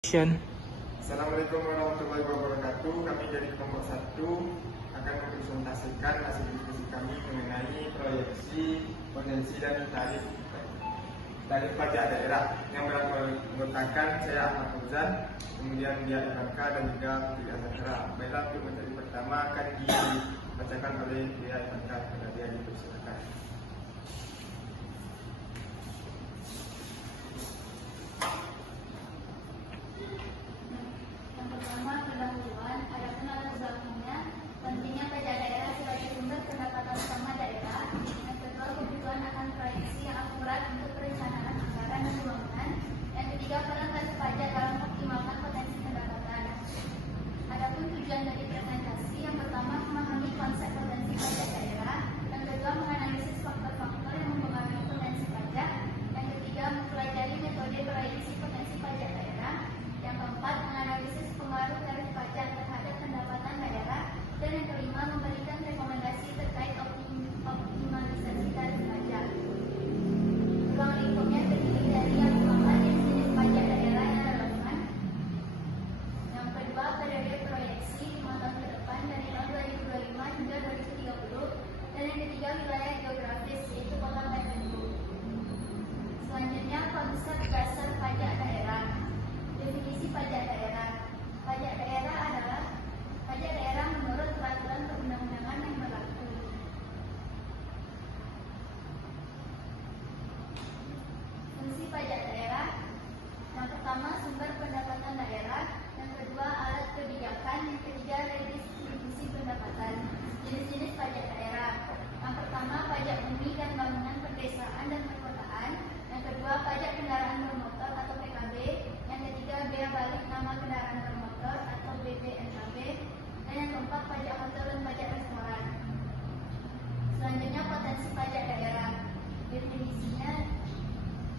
Assalamualaikum warahmatullahi wabarakatuh. Kami dari kelompok 1 akan mempresentasikan hasil diskusi kami mengenai proyeksi, potensi dan tarif pajak daerah yang beranggotakan saya Ahmad Fauzan, kemudian dia Ivanka dan juga Putri Azhara. Baiklah, untuk materi pertama akan dibacakan oleh dia Ivanka. Kepada dia dipersilakan. Pentingnya pajak daerah sebagai sumber pendapatan utama daerah. Yang kedua, kebutuhan akan proyeksi yang akurat untuk perencanaan anggaran dan pembangunan. Yang ketiga, peran tarif pajak dalam mengoptimalkan potensi pendapatan. Adapun tujuan dari presentasi, yang pertama memahami konsep potensi pajak daerah. Yang kedua, menganalisis faktor-faktor yang mempengaruhi potensi pajak. Yang ketiga, mempelajari metode proyeksi potensi pajak daerah. Yang keempat, menganalisis pengaruh tarif pajak terhadap pendapatan daerah. Dan yang kelima, memberikan rekomendasi terkait optimalisasi tarif pajak. Ruang lingkupnya terdiri dari yang pertama, jenis pajak daerah yang relevan. Yang kedua, periode proyeksi 5 tahun ke depan dari tahun 2025 hingga 2030. Dan yang ketiga, wilayah geografis, yaitu kota tertentu. Selanjutnya, konsep dasar pajak daerah. Definisi pajak daerah. Pajak daerah adalah pajak daerah menurut peraturan perundang-undangan yang berlaku. Fungsi pajak daerah. Yang pertama, sumber pendapatan daerah. Yang kedua, alat kebijakan. Yang ketiga, redistribusi pendapatan. Jenis-jenis pajak daerah. Yang pertama, pajak bumi dan bangunan pedesaan dan perkotaan. Yang kedua, pajak kendaraan bermotor atau PKB. Yang ketiga, bea balik nama kendaraan bermotor atau BPNKB. Dan yang keempat, pajak hotel dan pajak restoran. Selanjutnya, potensi pajak daerah. Definisinya,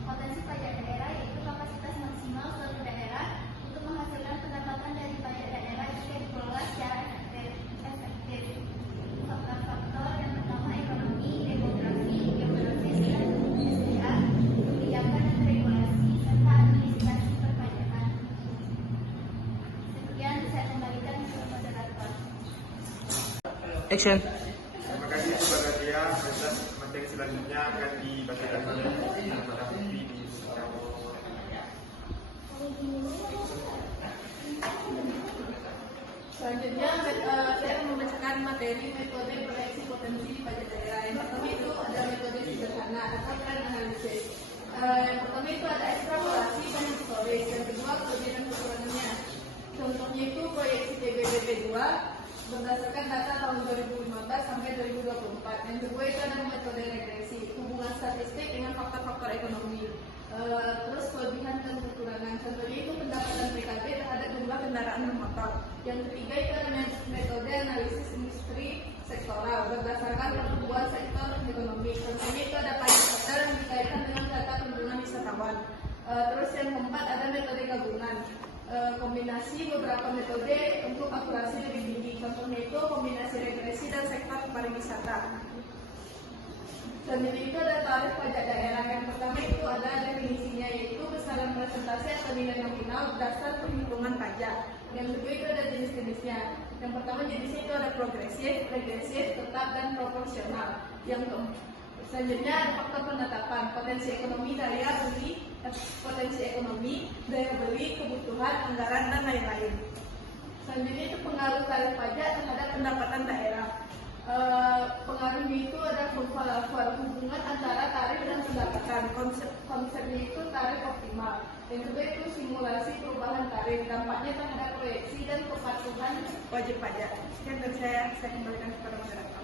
potensi pajak daerah yaitu kapasitas maksimal suatu daerah untuk menghasilkan pendapatan dari pajak daerah jika dikelola secara efektif. Faktor-faktor yang pertama, ekonomi, demografi, geografis, dan SDA, kebijakan dan regulasi, serta administrasi perpajakan. Sekian, saya kembalikan ke moderator. Action. Terima kasih kepada dia. Materi selanjutnya akan dibacakan oleh kepada Putri di Selanjutnya, saya akan membacakan materi metode proyeksi potensi pajak daerah. Yang pertama itu ada metode sederhana atau trend analysis. Yang pertama itu ada ekstrapolasi dan historis. Yang kedua, kelebihan dan kekurangannya. Contohnya itu proyeksi TBBP 2 berdasarkan data tahun 2015 sampai 2024. Yang kedua itu ada metode regresi, hubungan statistik dengan faktor-faktor ekonomi. Terus kelebihan dan kekurangan. Contohnya itu pendapatan PKB terhadap jumlah kendaraan bermotor. Yang ketiga itu ada metode analisis industri sektoral berdasarkan pertumbuhan sektor ekonomi. Contohnya itu ada pajak hotel yang dikaitkan dengan data kunjungan wisatawan. Terus yang keempat ada metode gabungan. Kombinasi beberapa metode untuk akurasi lebih tinggi. Contohnya itu kombinasi regresi dan sektor pariwisata. Selanjutnya itu ada tarif pajak daerah. Yang pertama itu ada definisinya, yaitu besaran presentasi atau nilai nominal dasar perhitungan pajak. Yang kedua itu ada jenis-jenisnya. Yang pertama jenisnya itu ada progresif, regresif, tetap, dan proporsional. Selanjutnya ada faktor penetapan, potensi ekonomi, daya beli, kebutuhan, anggaran, dan lain-lain. Selanjutnya itu pengaruh tarif pajak terhadap pendapatan daerah. Pengaruhnya itu ada hubungan antara tarif dan pendapatan. Konsepnya itu tarif optimal. Yang kedua itu simulasi perubahan tarif, dampaknya terhadap proyeksi dan kepatuhan wajib pajak. Sekian dari saya kembalikan kepada masyarakat.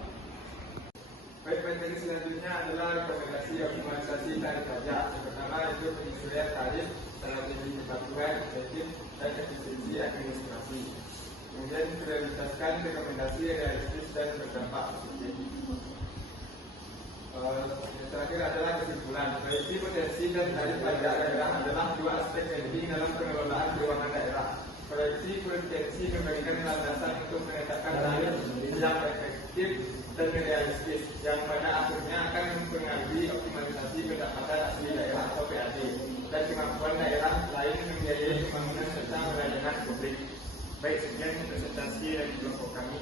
Baik, materi selanjutnya adalah rekomendasi optimalisasi tarif pajak. Yang pertama itu penyesuaian tarif, strategi kepatuhan, efektif, dan efisiensi administrasi. Kemudian prioritaskan rekomendasi realistis dan berdampak positif. Yang terakhir adalah kesimpulan. Proyeksi potensi dan tarif pajak daerah adalah dua aspek penting dalam pengelolaan keuangan daerah. Proyeksi potensi memberikan landasan untuk menetapkan tarif yang efektif dan realistis, yang pada akhirnya akan mempengaruhi optimalisasi pendapatan asli daerah atau PAD, dan kemampuan daerah lain membiayai pembangunan serta pelayanan publik. Baik, sekian presentasi dari kelompok kami.